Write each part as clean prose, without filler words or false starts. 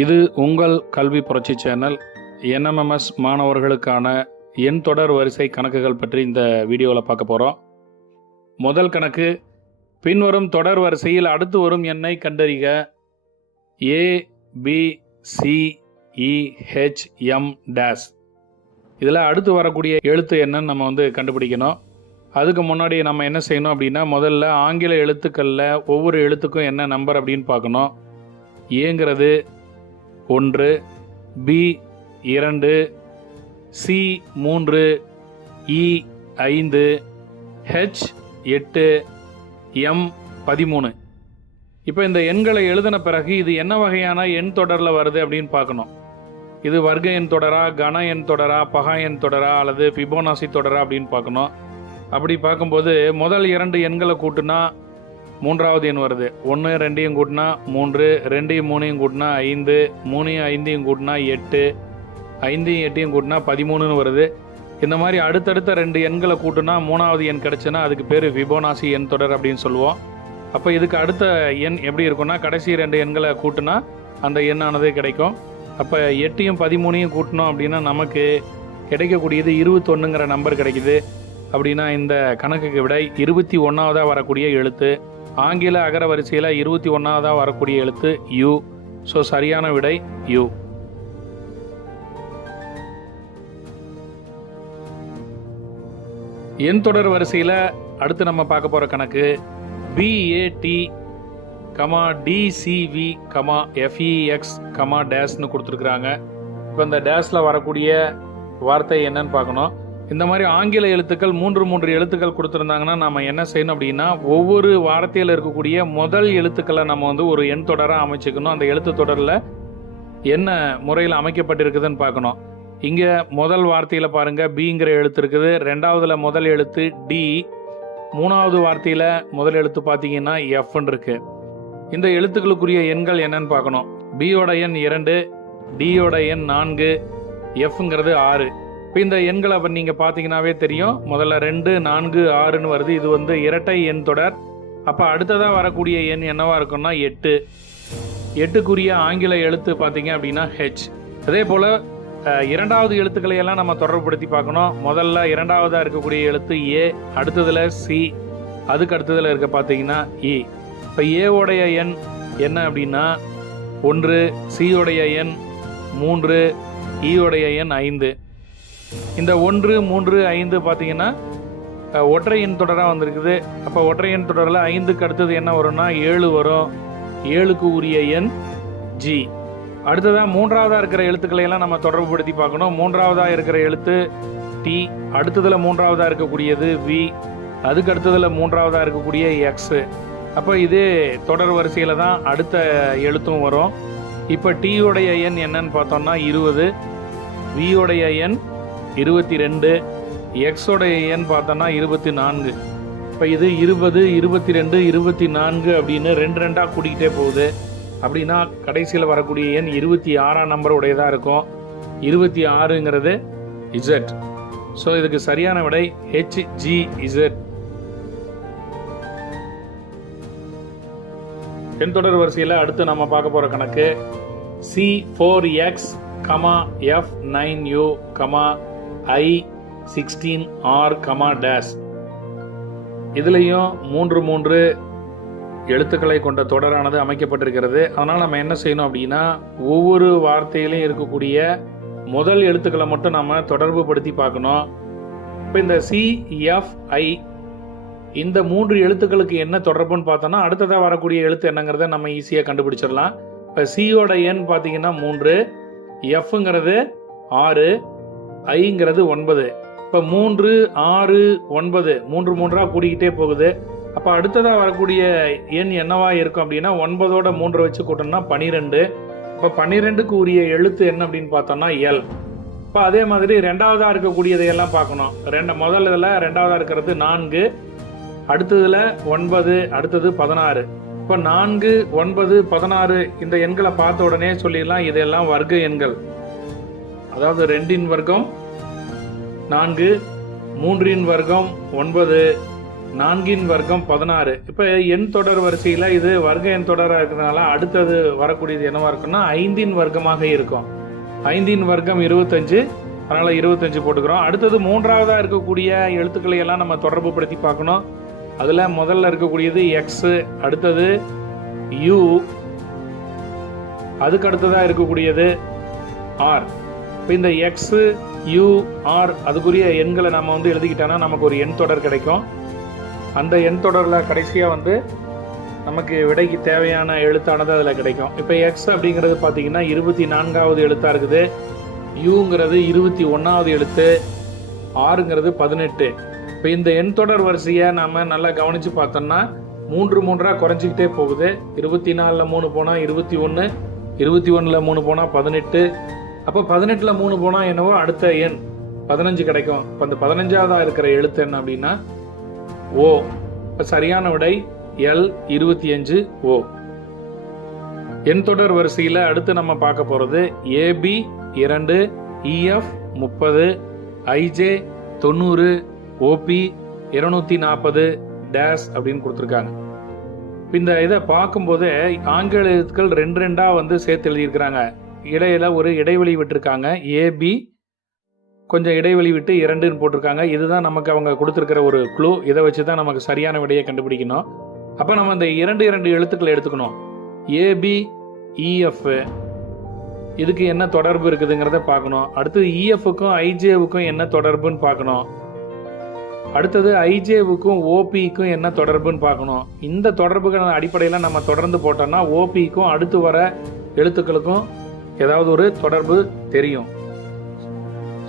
இது உங்கள் கல்வி புரட்சி சேனல். NMMS மாணவர்களுக்கான எண் தொடர் வரிசை கணக்குகள் பற்றி இந்த வீடியோவில் பார்க்க போகிறோம். முதல் கணக்கு, பின்வரும் தொடர் வரிசையில் அடுத்து வரும் எண்ணை கண்டறிக. ABCEHM days. இதில் அடுத்து வரக்கூடிய எழுத்து என்னன்னு நம்ம கண்டுபிடிக்கணும். அதுக்கு முன்னாடி நம்ம என்ன செய்யணும் அப்படின்னா, முதல்ல ஆங்கில எழுத்துக்களில் ஒவ்வொரு எழுத்துக்கும் என்ன நம்பர் அப்படின்னு பார்க்கணும். ஏங்கிறது 1, B 2, C 3, E 5, H 8, M 13. இப்போ இந்த எண்களை எழுதின பிறகு இது என்ன வகையான எண் தொடரில் வருது அப்படின்னு பார்க்கணும். இது வர்க்க எண் தொடரா, கன எண் தொடரா, பகா எண் தொடரா அல்லது ஃபிபோனாசி தொடரா அப்படின்னு பார்க்கணும். அப்படி பார்க்கும்போது முதல் 2 எண்களை கூட்டினா மூன்றாவது எண் வருது. 1 2 கூட்டினா 3, 2 3 கூட்டினா 5, 3 5 கூட்டினா 8, 5 8 கூட்டினா 13 வருது. இந்த மாதிரி அடுத்தடுத்த 2 எண்களை கூட்டினா மூணாவது எண் கிடைச்சுன்னா அதுக்கு பேர் ஃபிபோனாசி எண் தொடர் அப்படின்னு சொல்லுவோம். அப்போ இதுக்கு அடுத்த எண் எப்படி இருக்குன்னா, கடைசி 2 எண்களை கூட்டினா அந்த எண்ணானது கிடைக்கும். அப்போ 8யும் 13யும் கூட்டினோம் அப்படின்னா நமக்கு கிடைக்கக்கூடியது 21ங்கிற நம்பர் கிடைக்குது. அப்படின்னா இந்த கணக்குக்கு விடை 21ஆவதாக வரக்கூடிய எழுத்து. ஆங்கில அகர வரிசையில் 21ஆவதாக வரக்கூடிய எழுத்து U. ஸோ சரியான விடை U. எண் தொடர் வரிசையில் அடுத்து நம்ம பார்க்க போகிற கணக்கு BAT, DCV, FEX, டேஷ்னு கொடுத்துருக்குறாங்க. இப்போ இந்த டேஷில் வரக்கூடிய வார்த்தை என்னன்னு பார்க்கணும். இந்த மாதிரி ஆங்கில எழுத்துக்கள் 3 எழுத்துக்கள் கொடுத்துருந்தாங்கன்னா நம்ம என்ன செய்யணும் அப்படின்னா, ஒவ்வொரு வார்த்தையில் இருக்கக்கூடிய முதல் எழுத்துக்களை நம்ம ஒரு எண் தொடராக அமைச்சுக்கணும். அந்த எழுத்து தொடரில் என்ன முறையில் அமைக்கப்பட்டிருக்குதுன்னு பார்க்கணும். இங்கே முதல் வார்த்தையில் பாருங்கள் பிங்கிற எழுத்து இருக்குது. ரெண்டாவதுல முதல் எழுத்து D. மூணாவது வார்த்தையில் முதல் எழுத்து பார்த்தீங்கன்னா Fன்னு இருக்கு. இந்த எழுத்துக்களுக்குரிய எண்கள் என்னன்னு பார்க்கணும். Bயோட எண் 2, Dயோட எண் 4, Fங்கிறது 6. இப்போ இந்த எண்களை நீங்கள் பார்த்தீங்கன்னாவே தெரியும். முதல்ல 2 4 6ன்னு வருது. இது இரட்டை எண் தொடர். அப்போ அடுத்ததாக வரக்கூடிய எண் என்னவா இருக்குன்னா 8. 8க்குரிய ஆங்கில எழுத்து பார்த்தீங்க அப்படின்னா H. அதே போல் இரண்டாவது எழுத்துக்களை எல்லாம் நம்ம தொடர்புபடுத்தி பார்க்கணும். முதல்ல இரண்டாவதாக இருக்கக்கூடிய எழுத்து A, அடுத்ததில் C, அதுக்கு அடுத்ததில் இருக்க பார்த்தீங்கன்னா E. இப்போ ஏவோடைய எண் என்ன அப்படின்னா 1, சியோடைய எண் 3, ஈயோடைய எண் 5. இந்த 1 3 5 பார்த்தீங்கன்னா ஒற்றை எண் தொடராக வந்திருக்குது. அப்போ ஒற்றை எண் தொடரில் 5க்கு அடுத்தது என்ன வரும்னா 7 வரும். 7க்கு உரிய எண் G. அடுத்ததாக மூன்றாவதாக இருக்கிற எழுத்துக்களை எல்லாம் நம்ம தொடர்புபடுத்தி பார்க்கணும். மூன்றாவதாக இருக்கிற எழுத்து T, அடுத்ததில் மூன்றாவதாக இருக்கக்கூடியது V, அதுக்கு அடுத்ததில் மூன்றாவதாக இருக்கக்கூடிய X. அப்போ இதே தொடர் வரிசையில் தான் அடுத்த எழுத்தும் வரும். இப்போ Tயோடைய எண் என்னன்னு பார்த்தோம்னா 20, Vயோடைய எண் 22, Xோடைய எண் பார்த்தோம்னா 24. இப்போ இது 20, 22, 24 அப்படின்னு 2 கூட்டிக்கிட்டே போகுது. அப்படின்னா கடைசியில் வரக்கூடிய எண் 26ஆம் நம்பர் உடையதாக இருக்கும். 26ங்கிறது Z. ஸோ இதுக்கு சரியான விடை HGZ. எண் தொடர் வரிசையில் அடுத்து நம்ம பார்க்க போகிற கணக்கு C4X, F9U, I16R, டேஷ். இதுலேயும் 3 எழுத்துக்களை கொண்ட தொடரானது அமைக்கப்பட்டிருக்கிறது. அதனால் நம்ம என்ன செய்யணும் அப்படின்னா, ஒவ்வொரு வார்த்தையிலையும் இருக்கக்கூடிய முதல் எழுத்துக்களை மட்டும் நம்ம தொடர்பு படுத்தி பார்க்கணும். இப்போ இந்த CFI இந்த 3 எழுத்துக்களுக்கு என்ன தொடர்புன்னு பார்த்தோன்னா அடுத்ததாக வரக்கூடிய எழுத்து என்னங்கிறத நம்ம ஈஸியாக கண்டுபிடிச்சிடலாம். இப்போ சியோட எண் பார்த்தீங்கன்னா 3, Fங்கிறது 6, ஐங்கிறது 9. இப்போ 3 6 9 3 கூடிக்கிட்டே போகுது. அப்போ அடுத்ததாக வரக்கூடிய எண் என்னவா இருக்கும் அப்படின்னா 9ஓட 3 வச்சு கூட்டணும்னா 12. இப்போ 12க்கு உரிய எழுத்து என்ன அப்படின்னு பார்த்தோம்னா L. இப்போ அதே மாதிரி ரெண்டாவதாக இருக்கக்கூடியதையெல்லாம் பார்க்கணும். முதல் இதில் ரெண்டாவதாக இருக்கிறது 4, அடுத்ததில் 9, அடுத்தது 16. இப்போ 4 9 16 இந்த எண்களை பார்த்த உடனே சொல்லிடலாம் இதெல்லாம் வர்க்க எண்கள். அதாவது 2ன் வர்க்கம் 4, 3ன் வர்க்கம் 9, 4 வர்க்கம் 16. இப்போ எண் தொடர் வரிசையில் இது வர்க்க எண் தொடராக இருக்கிறதுனால அடுத்தது வரக்கூடியது என்னவா இருக்குன்னா 5 வர்க்கமாக இருக்கும். 5 வர்க்கம் 25, அதனால 25 போட்டுக்கிறோம். அடுத்தது மூன்றாவதாக இருக்கக்கூடிய எழுத்துக்களை எல்லாம் நம்ம தொடர்பு படுத்தி பார்க்கணும். அதில் முதல்ல இருக்கக்கூடியது எக்ஸ், அடுத்தது யூ, அதுக்கு அடுத்ததாக இருக்கக்கூடியது ஆர். இப்போ இந்த எக்ஸ், யூ, ஆர் அதுக்குரிய எண்களை நம்ம எழுதிக்கிட்டோன்னா நமக்கு ஒரு எண் தொடர் கிடைக்கும். அந்த எண் தொடரில் கடைசியாக நமக்கு விடைக்கு தேவையான எழுத்தானது அதில் கிடைக்கும். இப்போ எக்ஸ் அப்படிங்கிறது பார்த்தீங்கன்னா 24வது எழுத்தாக இருக்குது, யூங்கிறது 21வது எழுத்து, ஆறுங்கிறது 18. இப்போ இந்த எண் தொடர் வரிசையை நம்ம நல்லா கவனித்து பார்த்தோம்னா 3 குறைஞ்சிக்கிட்டே போகுது. 24ல் 3 போனால் 21, 21ல் 3 போனால் 18. அப்போ 18ல் 3 போனால் என்னவோ அடுத்த எண் 15 கிடைக்கும். இப்போ அந்த 15ஆவதாக இருக்கிற எழுத்து என்ன அப்படின்னா ஓ. இப்போ சரியான விடை எல் 25 ஓ. எண் தொடர் வரிசையில் அடுத்து நம்ம பார்க்க போகிறது ஏபி 2, இஎஃப் 30, ஐஜே 90, ஓபி 240 டேஷ் அப்படின்னு கொடுத்துருக்காங்க. இந்த இதை பார்க்கும்போது ஆங்கில எழுத்துக்கள் 2 சேர்த்து எழுதியிருக்கிறாங்க. இடையில ஒரு இடைவெளி விட்டுருக்காங்க. ஏபி கொஞ்சம் இடைவெளி விட்டு 2ன்னு போட்டிருக்காங்க. இதுதான் நமக்கு அவங்க கொடுத்துருக்கிற ஒரு க்ளூ. இதை வச்சு தான் நமக்கு சரியான விடையை கண்டுபிடிக்கணும். அப்போ நம்ம இந்த 2 எழுத்துக்களை எடுத்துக்கணும். ஏபி, இஎஃப் இதுக்கு என்ன தொடர்பு இருக்குதுங்கிறத பார்க்கணும். அடுத்தது இஎஃப்க்கும் ஐஜேவுக்கும் என்ன தொடர்புன்னு பார்க்கணும். அடுத்தது ஐஜேவுக்கும் ஓபிக்கும் என்ன தொடர்புன்னு பார்க்கணும். இந்த தொடர்புகள் அடிப்படையில் நம்ம தொடர்ந்து போட்டோம்னா ஓபிக்கும் அடுத்து வர எழுத்துக்களுக்கும் ஏதாவது ஒரு தொடர்பு தெரியும்.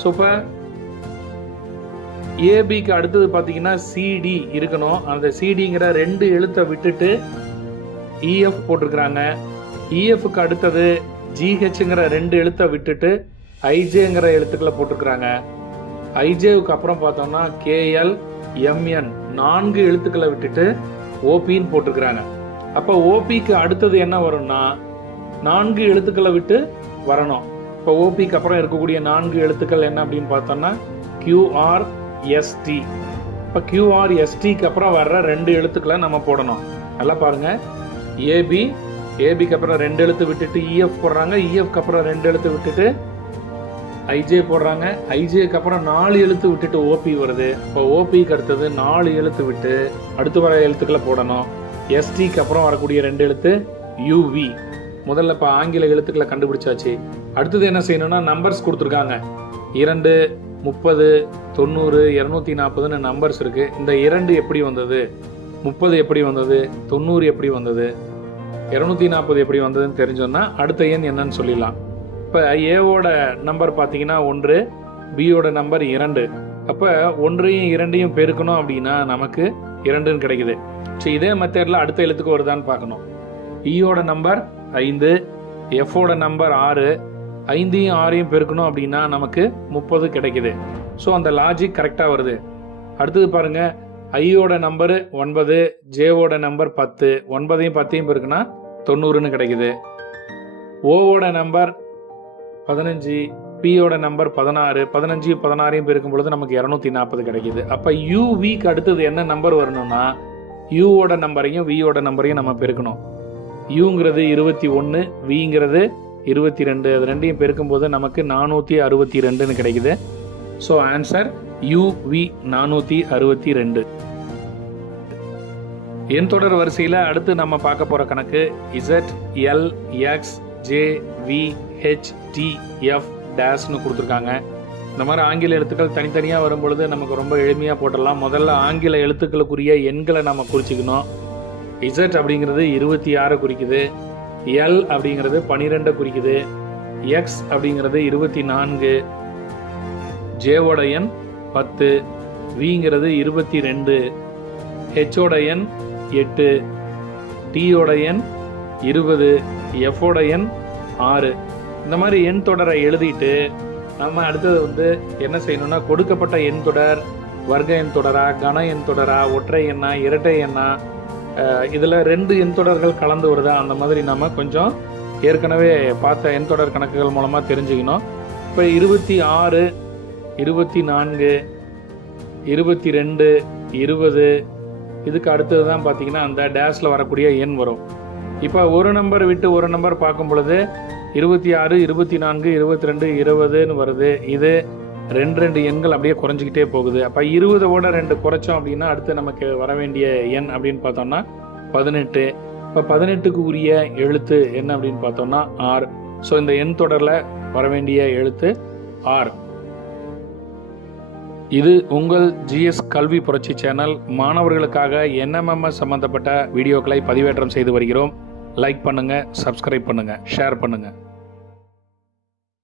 ஸோ இப்போ ஏபிக்கு அடுத்தது பார்த்தீங்கன்னா சிடி இருக்கணும். அந்த சிடிங்கிற 2 எழுத்தை விட்டுட்டு இஎஃப் போட்டிருக்கிறாங்க. இஎஃப்க்கு அடுத்தது ஜிஹெச்ங்கிற 2 எழுத்தை விட்டுட்டு ஐஜேங்கிற எழுத்துக்களை போட்டிருக்கிறாங்க. ஐஜேவுக்கு அப்புறம் பார்த்தோம்னா கேஎல், எம்என் 4 எழுத்துக்களை விட்டுட்டு ஓபின்னு போட்டிருக்கிறாங்க. அப்போ ஓபிக்கு அடுத்தது என்ன வரும்னா 4 எழுத்துக்களை விட்டு வரணும். இப்போ ஓபிக்கு அப்புறம் இருக்கக்கூடிய 4 எழுத்துக்கள் என்ன அப்படின்னு பார்த்தோம்னா QRST. இப்போ QRSTக்கு அப்புறம் வர்ற 2 எழுத்துக்களை நம்ம போடணும். நல்லா பாருங்க. ஏபிக்கு அப்புறம் 2 எழுத்து விட்டுட்டு இஎஃப் போடுறாங்க. இஎஃப்க்கு அப்புறம் 2 எழுத்து விட்டுட்டு ஐஜே போடுறாங்க. ஐஜேக்கு அப்புறம் 4 எழுத்து விட்டுட்டு ஓபி வருது. இப்போ ஓபிக்கு அடுத்தது 4 எழுத்து விட்டு அடுத்து வர எழுத்துக்களை போடணும். எஸ்டிக்கு அப்புறம் வரக்கூடிய 2 எழுத்து யூவி. முதல்ல இப்போ ஆங்கில எழுத்துக்களை கண்டுபிடிச்சாச்சு. அடுத்தது என்ன செய்யணும்னா நம்பர்ஸ் கொடுத்துருக்காங்க. 2, 30, 90, 240ன்னு நம்பர்ஸ் இருக்கு. இந்த 2 எப்படி வந்தது, 30 எப்படி வந்தது, 90 எப்படி வந்தது, 240 எப்படி வந்ததுன்னு தெரிஞ்சோன்னா அடுத்த எண் என்னன்னு சொல்லிடலாம். இப்போ ஏவோட நம்பர் பார்த்தீங்கன்னா 1, பியோட நம்பர் 2. அப்போ 1ஐயும் 2ஐயும் பெருக்கணும் அப்படின்னா நமக்கு 2ன்னு கிடைக்குது. சரி, இதே மெத்தடில் அடுத்த எழுத்துக்கு வருதான்னு பார்க்கணும். இயோட நம்பர் 5, எஃபோட நம்பர் 6, 5ஐயும் 6ஐயும் பெருக்கணும் அப்படின்னா நமக்கு 30 கிடைக்குது. ஸோ அந்த லாஜிக் கரெக்டாக வருது. அடுத்தது பாருங்க, ஐயோட நம்பர் 9, ஜேவோட நம்பர் 10, 9ஐயும் 10ஐயும் பெருக்குனா 90ன்னு கிடைக்குது. ஓவோட நம்பர் 15, பியோட நம்பர் 16, 15 16ஐயும் பெருக்கும் பொழுது நமக்கு 240 கிடைக்குது. அப்போ யூவிக்கு அடுத்தது என்ன நம்பர் வரணும்னா யூவோட நம்பரையும் வியோட நம்பரையும் நம்ம பெருக்கணும். யூங்கிறது 21, விங்கிறது 22. அது ரெண்டையும் பெருக்கும்போது நமக்கு 462ன்னு கிடைக்குது. So answer UV 462. எண் தொடர் வரிசையில் அடுத்து நம்ம பார்க்க போகிற கணக்கு ZLXJVHTF டேஷ்னு கொடுத்துருக்காங்க. இந்த மாதிரி ஆங்கில எழுத்துக்கள் தனித்தனியாக வரும்பொழுது நமக்கு ரொம்ப எளிமையாக போட்டுடலாம். முதல்ல ஆங்கில எழுத்துக்களுக்குரிய எண்களை நம்ம குறிச்சிக்கணும். Z அப்படிங்கிறது 26 குறிக்குது, L அப்படிங்கிறது 12 குறிக்குது, X அப்படிங்கிறது 24, Jவோட எண் 10, Vங்கிறது 22, Hஓட எண் 8, Tயோட எண் 20, Fஓட எண் 6. இந்த மாதிரி எண் தொடரை எழுதிட்டு நம்ம அடுத்தது என்ன செய்யணும்னா கொடுக்கப்பட்ட எண் தொடர் வர்க்க எண் தொடரா, கன எண் தொடரா, ஒற்றை எண்ணா, இரட்டை எண்ணா, இதில் 2 எண் தொடர்கள் கலந்து வருதா, அந்த மாதிரி நம்ம கொஞ்சம் ஏற்கனவே பார்த்த எண் தொடர் கணக்குகள் மூலமாக தெரிஞ்சுக்கணும். இப்போ 26, 24, 22, 20, இதுக்கு அடுத்தது தான் பார்த்தீங்கன்னா அந்த டேஷில் வரக்கூடிய எண் வரும். இப்போ ஒரு நம்பர் விட்டு ஒரு நம்பர் பார்க்கும் பொழுது 26, 24, 22, 20ன்னு வருது. இது 2 எண்கள் அப்படியே குறைஞ்சிக்கிட்டே போகுது. அப்போ 20ஓட 2 குறைச்சோம் அப்படின்னா அடுத்து நமக்கு வர வேண்டிய எண் அப்படின்னு பார்த்தோம்னா 18. இப்போ 18க்கு உரிய எழுத்து என்ன அப்படின்னு பார்த்தோம்னா ஆர். ஸோ இந்த எண் தொடரில் வர வேண்டிய எழுத்து ஆர். இது உங்கள் ஜிஎஸ் கல்வி புரட்சி சேனல். மாணவர்களுக்காக என்எம்எம்எஸ் சம்பந்தப்பட்ட வீடியோக்களை பதிவேற்றம் செய்து வருகிறோம். லைக் பண்ணுங்க, சப்ஸ்கிரைப் பண்ணுங்க, ஷேர் பண்ணுங்க.